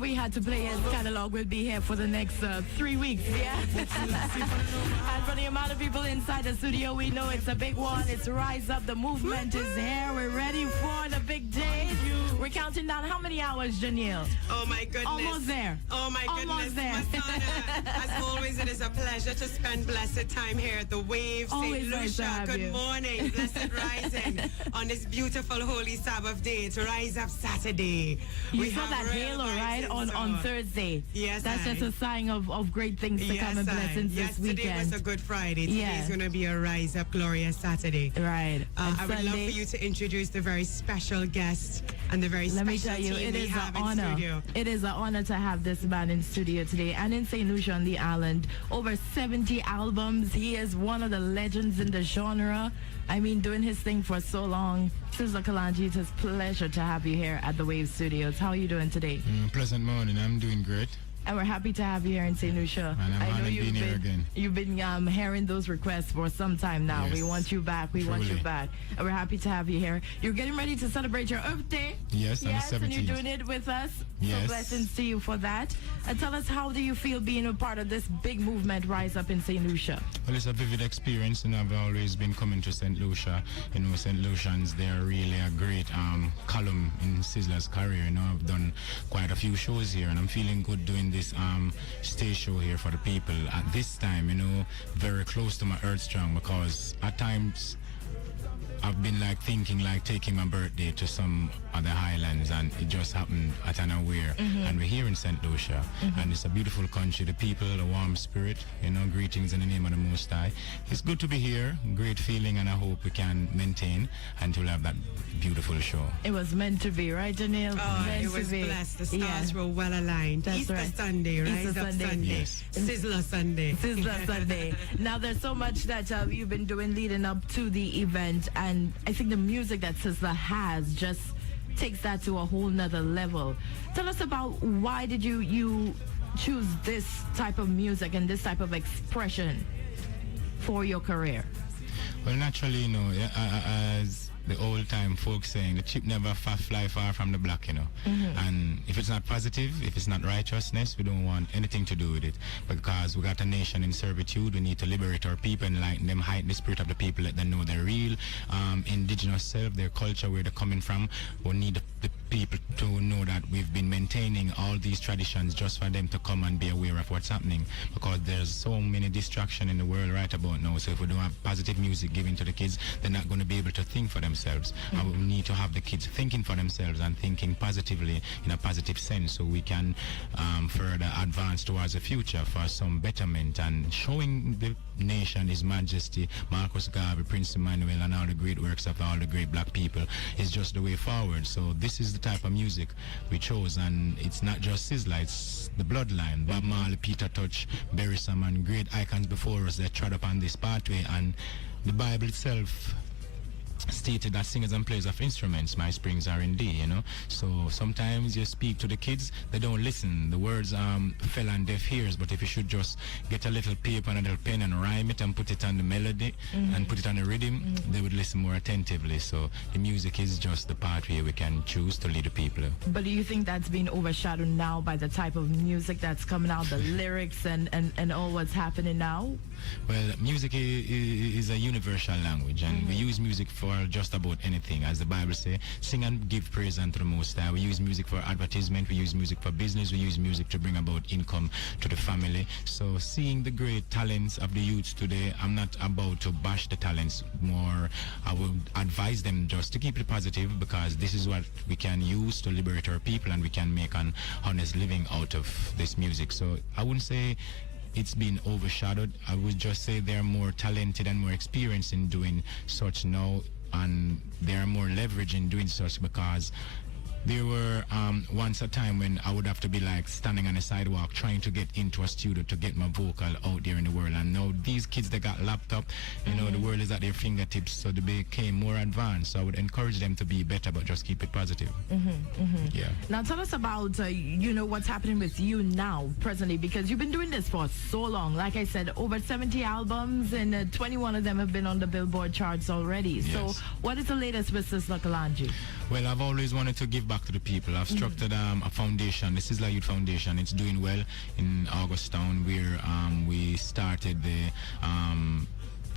we had to play his catalog, we'll be here for the next 3 weeks, yeah? And for the amount of people inside the studio, we know it's a big one. It's Rise Up. The movement is here. We're ready for the big day. We're counting down how many hours, Janelle? Oh, my goodness. Almost there. Oh, my goodness. Almost there. Masana, as always, it is a pleasure to spend blessed time here at the Wave, St. Lucia. Good morning, blessed rising on this beautiful Holy Sabbath day. It's Rise Up Saturday. We saw that halo, right, on Thursday. Yes, that's just a sign of great things to come and blessings this weekend. Yesterday was a Good Friday. Today is going to be a Rise Up Glorious Saturday. Right. I would love for you to introduce the very special guest and the very special team we have in studio. It is an honor to have this man in studio today and in St. Lucia on the island. Over 70 albums. He is one of the legends in the genre. I mean, doing his thing for so long. SIZZLA Kalanji, it's a pleasure to have you here at the Wave Studios. How are you doing today? Pleasant morning. I'm doing great. And we're happy to have you here in St. Lucia. And I know you've been hearing those requests for some time now. Yes. We want you back. We want you back. And we're happy to have you here. You're getting ready to celebrate your Earth Day. Yes, on the 17th. And you're doing it with us. Yes. So blessings to you for that. And tell us, how do you feel being a part of this big movement, Rise Up in St. Lucia? Well, it's a vivid experience, and I've always been coming to St. Lucia. You know, St. Lucians, they're really a great column in SIZZLA's career. You know, I've done quite a few shows here, and I'm feeling good doing this stage show here for the people at this time, you know, very close to my earth strong, because at times I've been thinking taking my birthday to some other highlands, and it just happened at unaware. And we're here in St. Lucia, and it's a beautiful country, the people, a warm spirit, you know, greetings in the name of the Most High. It's good to be here, great feeling, and I hope we can maintain until we have that beautiful show. It was meant to be, right, Janelle? It was blessed. The stars were well aligned. That's Easter right. Sunday, Rise Up Sunday. Yes. SIZZLA Sunday. SIZZLA Sunday. Now, there's so much that you've been doing leading up to the event, and I think the music that SIZZLA has just takes that to a whole nother level. Tell us about why did you choose this type of music and this type of expression for your career? Well, naturally, you know, as the old time folks saying, the chip never fly far from the block, you know. And if it's not positive, if it's not righteousness, we don't want anything to do with it, because we got a nation in servitude. We need to liberate our people, enlighten them, heighten the spirit of the people, let them know their real indigenous self, their culture, where they're coming from. We need the people to know that we've been maintaining all these traditions just for them to come and be aware of what's happening, because there's so many distractions in the world right about now. So if we don't have positive music given to the kids, they're not going to be able to think for themselves. And we need to have the kids thinking for themselves and thinking positively in a positive sense, so we can further advance towards the future for some betterment, and showing the nation His Majesty, Marcus Garvey, Prince Emmanuel, and all the great works of all the great black people is just the way forward. So this is the type of music we chose, and it's not just SIZZLA, it's the bloodline. Bob Marley, Peter Tosh, Berry Sam, and great icons before us that trod upon this pathway. And the Bible itself stated that singers and players of instruments, my springs are in thee, you know. So sometimes you speak to the kids, they don't listen. The words fell on deaf ears, but if you should just get a little paper and a little pen and rhyme it and put it on the melody and put it on the rhythm, they would listen more attentively. So the music is just the pathway we can choose to lead the people. But do you think that's been overshadowed now by the type of music that's coming out, the lyrics and all what's happening now? Well, music is a universal language, and we use music for just about anything. As the Bible says, sing and give praise unto the Most High. We use music for advertisement, we use music for business, we use music to bring about income to the family. So seeing the great talents of the youths today, I'm not about to bash the talents, more I would advise them just to keep it positive, because this is what we can use to liberate our people, and we can make an honest living out of this music. So I wouldn't say it's been overshadowed. I would just say they're more talented and more experienced in doing such now, and they're more leverage in doing such, because there were once a time when I would have to be standing on the sidewalk trying to get into a studio to get my vocal out there in the world. And now these kids, they got laptop, you know, the world is at their fingertips, so they became more advanced. So I would encourage them to be better, but just keep it positive. Yeah. Now tell us about you know, what's happening with you now presently, because you've been doing this for so long. Like I said, over 70 albums, and 21 of them have been on the Billboard charts already. Yes. So what is the latest with SIZZLA Kalanji? Well, I've always wanted to give back to the people. I've structured a foundation, the SIZZLA Youth Foundation. It's doing well in Augustown, where we started the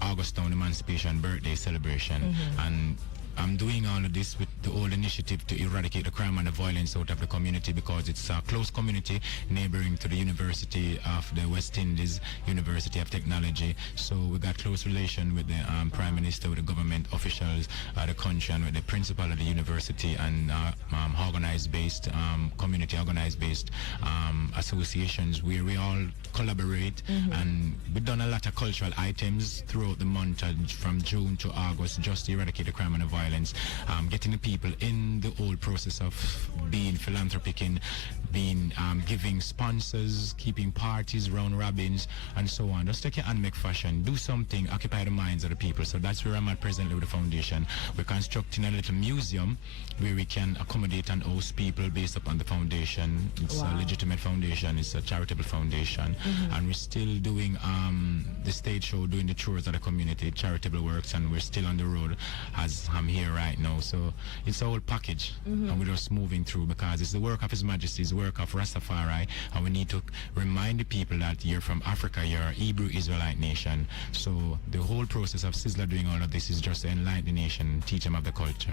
Augustown Emancipation Birthday Celebration. And I'm doing all of this with the whole initiative to eradicate the crime and the violence out of the community, because it's a close community neighboring to the University of the West Indies, University of Technology. So we got close relation with the Prime Minister, with the government officials, the country, and with the principal of the university, and organized-based, community organized-based associations where we all collaborate. And we've done a lot of cultural items throughout the month, from June to August, just to eradicate the crime and the violence, getting the people in the whole process of being philanthropic, in being giving sponsors, keeping parties, round robins, and so on. Just take it and make fashion, do something, occupy the minds of the people. So that's where I'm at presently with the foundation. We're constructing a little museum where we can accommodate and host people based upon the foundation. It's a legitimate foundation, it's a charitable foundation, and we're still doing the stage show, doing the tours of the community, charitable works, and we're still on the road as I'm here right now. So it's a whole package, and we're just moving through, because it's the work of His Majesty, it's the work of Rastafari, and we need to remind the people that you're from Africa, you're a Hebrew Israelite nation. So the whole process of SIZZLA doing all of this is just to enlighten the nation, teach them of the culture.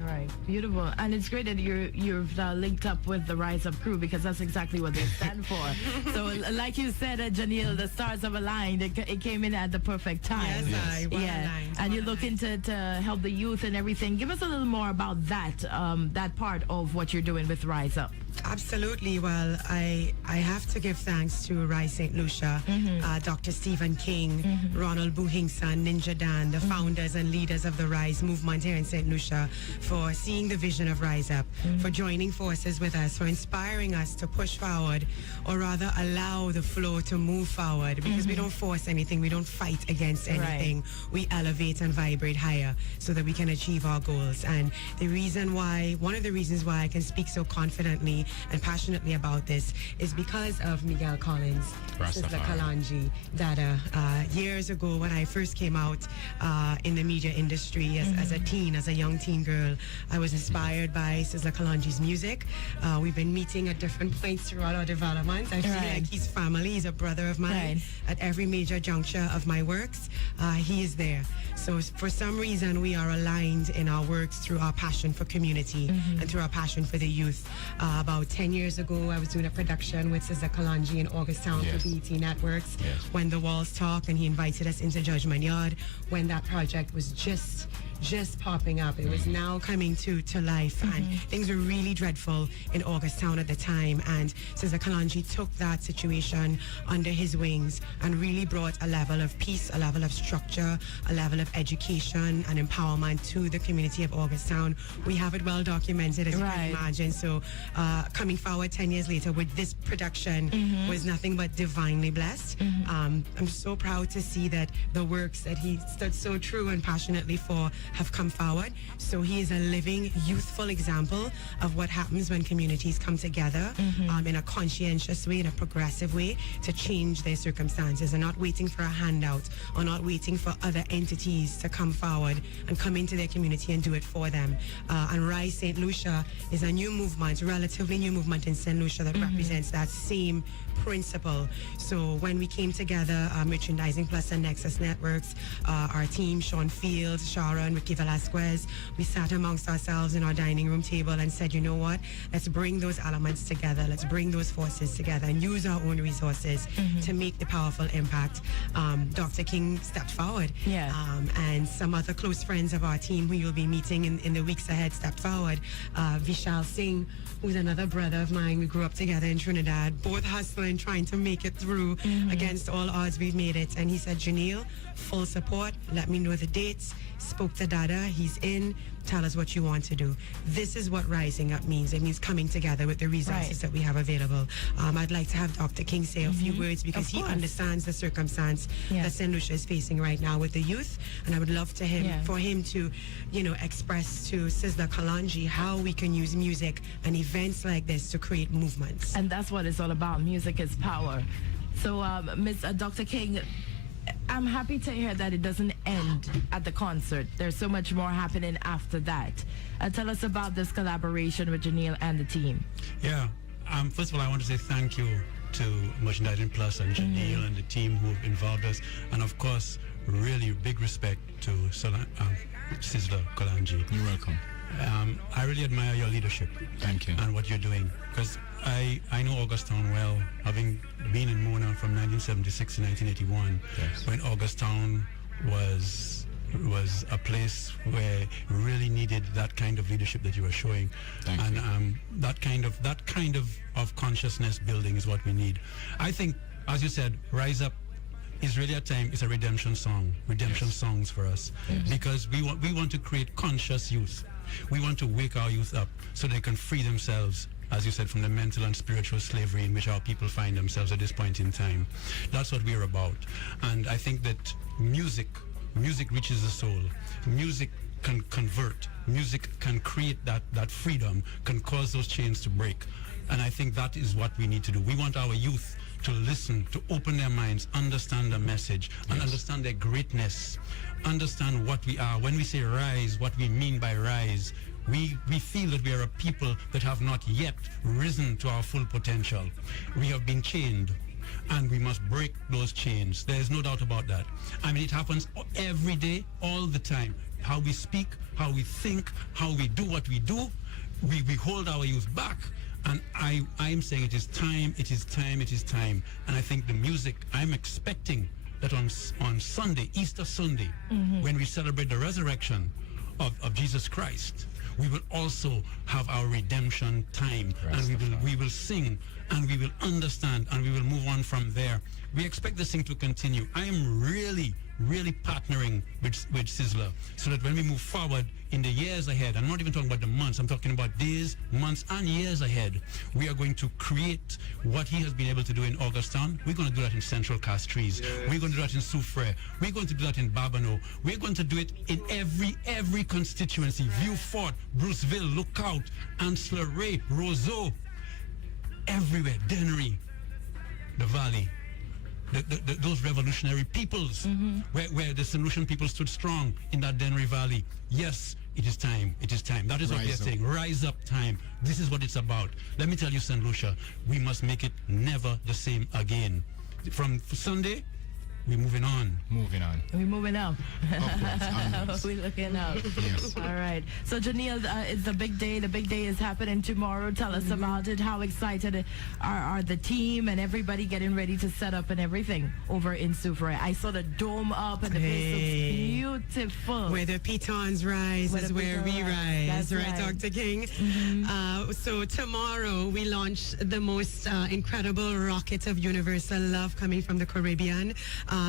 Right, beautiful. And it's great that you've linked up with the Rise Up crew, because that's exactly what they stand for. So like you said, Janelle, the stars have aligned. It came in at the perfect time. Yes, well aligned, and you're looking to help the youth and everything. Give us a little more about that, that part of what you're doing with Rise Up. Absolutely. Well, I have to give thanks to Rise St. Lucia, Dr. Stephen King, Ronald Buhingson, Ninja Dan, the founders and leaders of the Rise movement here in St. Lucia, for seeing the vision of Rise Up, for joining forces with us, for inspiring us to push forward, or rather allow the flow to move forward, because we don't force anything, we don't fight against anything. We elevate and vibrate higher so that we can achieve our goals. And the reason why, one of the reasons why I can speak so confidently and passionately about this is because of Miguel Collins, SIZZLA Kalanji Dada. Years ago, when I first came out in the media industry as a teen, as a young teen girl, I was inspired by SIZZLA Kalanji's music. We've been meeting at different points throughout our development. I feel like he's family, he's a brother of mine. At every major juncture of my works, he is there. So for some reason, we are aligned in our works through our passion for community and through our passion for the youth. About 10 years ago, I was doing a production with SIZZLA Kalanji in Augustown for BET Networks, When the Walls Talk, and he invited us into Judgment Yard when that project was just popping up. It was now coming to life, and things were really dreadful in Augustown at the time, and SIZZLA Kalanji took that situation under his wings and really brought a level of peace, a level of structure, a level of education and empowerment to the community of Augustown. We have it well documented, as you can imagine. So coming forward 10 years later with this production was nothing but divinely blessed. I'm so proud to see that the works that he stood so true and passionately for have come forward. So he is a living, youthful example of what happens when communities come together in a conscientious way, in a progressive way, to change their circumstances, and not waiting for a handout, or not waiting for other entities to come forward and come into their community and do it for them. And Rise St. Lucia is a new movement, relatively new movement in St. Lucia that represents that same principle. So when we came together, Merchandising Plus and Nexus Networks, our team, Sean Fields, Sharon, Ricky Velasquez, we sat amongst ourselves in our dining room table and said, you know what, let's bring those elements together, let's bring those forces together and use our own resources to make the powerful impact. Dr. King stepped forward, and some other close friends of our team who you'll be meeting in the weeks ahead stepped forward. Vishal Singh, who's another brother of mine, we grew up together in Trinidad, both hustling, trying to make it through against all odds. We've made it. And he said, Janelle, full support, let me know the dates. Spoke to Dada, he's in, tell us what you want to do. This is what rising up means. It means coming together with the resources that we have available. I'd like to have Dr. King say a few words, because he understands the circumstance that St. Lucia is facing right now with the youth, and I would love to for him to, you know, express to SIZZLA Kalanji how we can use music and events like this to create movements. And that's what it's all about. Music is power. So, Dr. King, I'm happy to hear that it doesn't end at the concert. There's so much more happening after that. Tell us about this collaboration with Janelle and the team. Yeah. First of all, I want to say thank you to Merchandising Plus and Janelle and the team who have involved us. And of course, really big respect to SIZZLA Kalanji. You're welcome. I really admire your leadership. Thank you. And what you're doing. Because I know Augustown well, having been in Mona from 1976 to 1981, yes. when Augustown was a place where really needed that kind of leadership that you were showing. Thank and you. That kind of consciousness building is what we need. I think, as you said, Rise Up is really a time, it's a redemption song, redemption songs for us, because we want to create conscious youth. We want to wake our youth up so they can free themselves, as you said, from the mental and spiritual slavery in which our people find themselves at this point in time. That's what we're about. And I think that music reaches the soul. Music can convert. Music can create that freedom, can cause those chains to break. And I think that is what we need to do. We want our youth to listen, to open their minds, understand the message, and understand their greatness, understand what we are. When we say rise, what we mean by rise, we feel that we are a people that have not yet risen to our full potential. We have been chained, and we must break those chains. There's no doubt about that. I mean, it happens every day, all the time. How we speak, how we think, how we do what we do, we hold our youth back. And I'm saying it is time, it is time, it is time. And I think the music, I'm expecting that on Sunday, Easter Sunday, when we celebrate the resurrection of Jesus Christ, we will also have our redemption time. And we will sing, and we will understand, and we will move on from there. We expect this thing to continue. I am really partnering with SIZZLA so that when we move forward in the years ahead, I'm not even talking about the months, I'm talking about days, months, and years ahead, we are going to create what he has been able to do in Augustown. We're going to do that in Central Castries. Yes. We're going to do that in Soufrière. We're going to do that in Babonneau. We're going to do it in every constituency. Vieux Fort, Bruceville, Lookout, Anse-le-Ray, Roseau, everywhere, Dennery, the Valley. Those revolutionary peoples, where the St. Lucian people stood strong in that Dennery Valley. Yes, it is time. It is time. That is what they're saying. Rise up time. This is what it's about. Let me tell you, St. Lucia, we must make it never the same again. From Sunday, we're moving on. Moving on. We're moving up. Upwards. We're looking up. Yes. All right. So, Janelle, it's the big day. The big day is happening tomorrow. Tell us about it. How excited are the team and everybody getting ready to set up and everything over in Soufrière? I saw the dome up and the place looks beautiful. Where the pitons rise is where we rise. That's right, Dr. King? So tomorrow we launch the most incredible rocket of universal love coming from the Caribbean.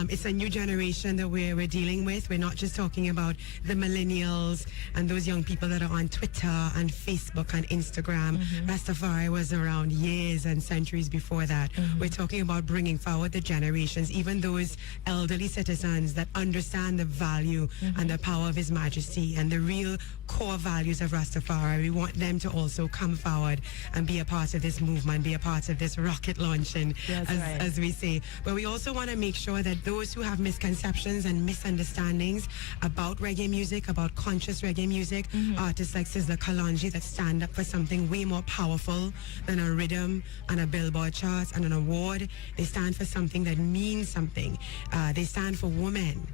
It's a new generation that we're dealing with. We're not just talking about the millennials and those young people that are on Twitter and Facebook and Instagram. Rastafari was around years and centuries before that. We're talking about bringing forward the generations, even those elderly citizens that understand the value and the power of His Majesty and the real core values of Rastafari. We want them to also come forward and be a part of this movement, be a part of this rocket launching, as we say. But we also want to make sure that those who have misconceptions and misunderstandings about reggae music, about conscious reggae music, artists like SIZZLA Kalanji that stand up for something way more powerful than a rhythm and a Billboard chart and an award. They stand for something that means something. They stand for women.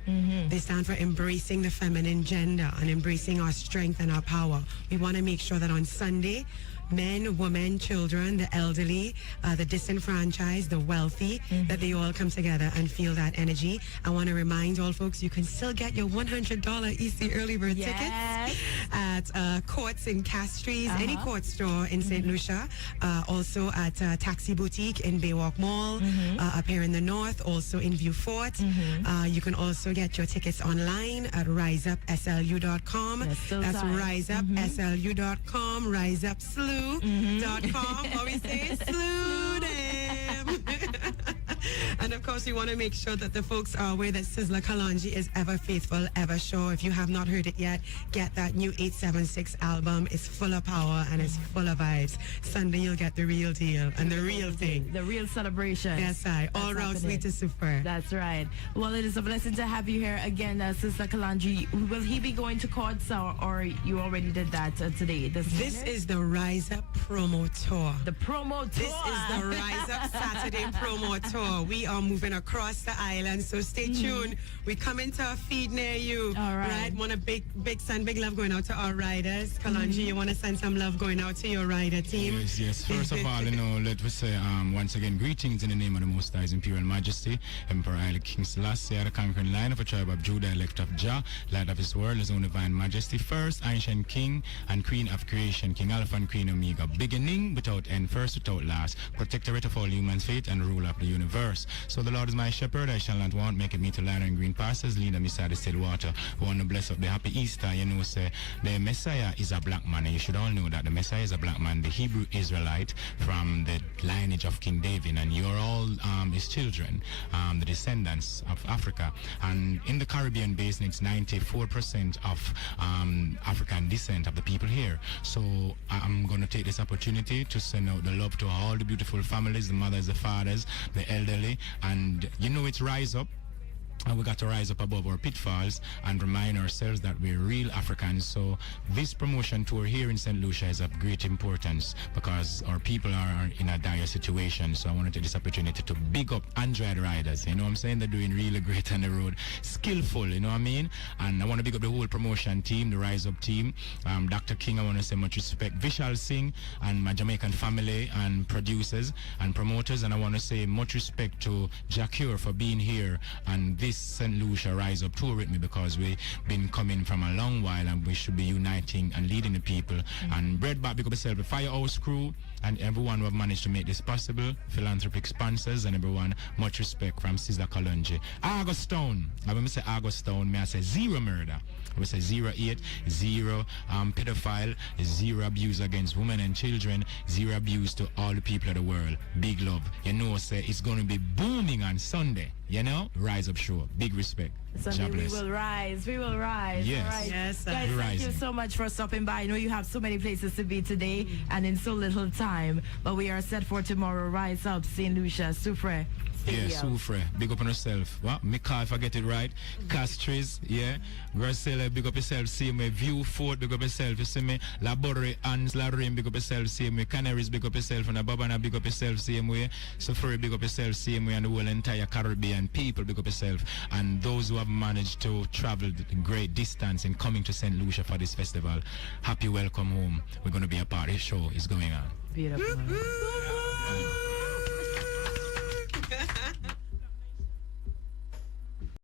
They stand for embracing the feminine gender and embracing our strength and our power. We want to make sure that on Sunday, men, women, children, the elderly, the disenfranchised, the wealthy, that they all come together and feel that energy. I want to remind all folks, you can still get your $100 EC early bird tickets at Courts in Castries, any Court store in St. Lucia, also at Taxi Boutique in Baywalk Mall, up here in the north, also in Vieux Fort. You can also get your tickets online at riseupslu.com. That's riseupslu.com, riseupslu.com. What we say? Slew them. And of course, we want to make sure that the folks are aware that SIZZLA Kalonji is ever faithful, ever sure. If you have not heard it yet, get that new 876 album. It's full of power and it's full of vibes. Sunday, you'll get the real deal and the real thing. The real celebration. Yes, all routes lead to super. That's right. Well, it is a blessing to have you here again, SIZZLA Kalonji. Will he be going to courts or you already did that today? This is the Rise Up promo tour. The promo tour. This is the Rise Up Saturday promo tour. We are moving across the island, so stay tuned. We come into a feed near you. All right. Want a big send big love going out to our riders. Kalonji, you want to send some love going out to your rider team? Yes. First of all, let us say once again, greetings in the name of the Most High's Imperial Majesty, Emperor Haile King Selassie, the conquering line of a tribe of Judah, elect of Jah, light of his world, his own divine majesty, first ancient king and queen of creation, King Alpha and Queen Omega, beginning without end, first without last, protectorate of all humans' faith and ruler of the universe. So the Lord is my shepherd, I shall not want, make it me to lie in green pastures, lead me beside the still water. We want to bless up the happy Easter, say the Messiah is a black man, and you should all know that the Messiah is a black man, the Hebrew Israelite from the lineage of King David, and you're all his children, the descendants of Africa. And in the Caribbean basin, it's 94% of African descent of the people here. So I'm going to take this opportunity to send out the love to all the beautiful families, the mothers, the fathers, the elderly, and it's Rise Up. And we got to rise up above our pitfalls and remind ourselves that we're real Africans. So this promotion tour here in St. Lucia is of great importance because our people are in a dire situation. So I want to take this opportunity to big up Android riders. You know what I'm saying? They're doing really great on the road. Skillful, you know what I mean? And I want to big up the whole promotion team, the Rise Up team. Dr. King, I want to say much respect. Vishal Singh and my Jamaican family and producers and promoters. And I want to say much respect to Jacure for being here and this St. Lucia Rise Up tour with me, because we've been coming from a long while and we should be uniting and leading the people. And Bread Back, big up yourself, the Firehouse crew and everyone who have managed to make this possible, philanthropic sponsors and everyone, much respect from SIZZLA Kalonji. Augustown, when I say Augustown, I say zero murder. We say 080 pedophile, zero abuse against women and children, zero abuse to all the people of the world. Big love. Say it's going to be booming on Sunday. Rise Up show. Big respect. Sunday we will rise. We will rise. Yes. All right. Yes. Guys, thank you so much for stopping by. I know you have so many places to be today and in so little time, but we are set for tomorrow. Rise Up, St. Lucia, Soufre. Yeah, Soufre. Big up on yourself. What? Mika, if I get it right. Castries, yeah. Gracella, big up yourself. Same way. View Fort, big up yourself. You see me? Laboratory, Ans, Larim, big up yourself. Same way. Canaries, big up yourself. And Babana, big up yourself. Same way. Soufre, big up yourself. Same way. And the whole entire Caribbean people, big up yourself. And those who have managed to travel the great distance in coming to St. Lucia for this festival, happy welcome home. We're going to be a party show is going on. Beautiful.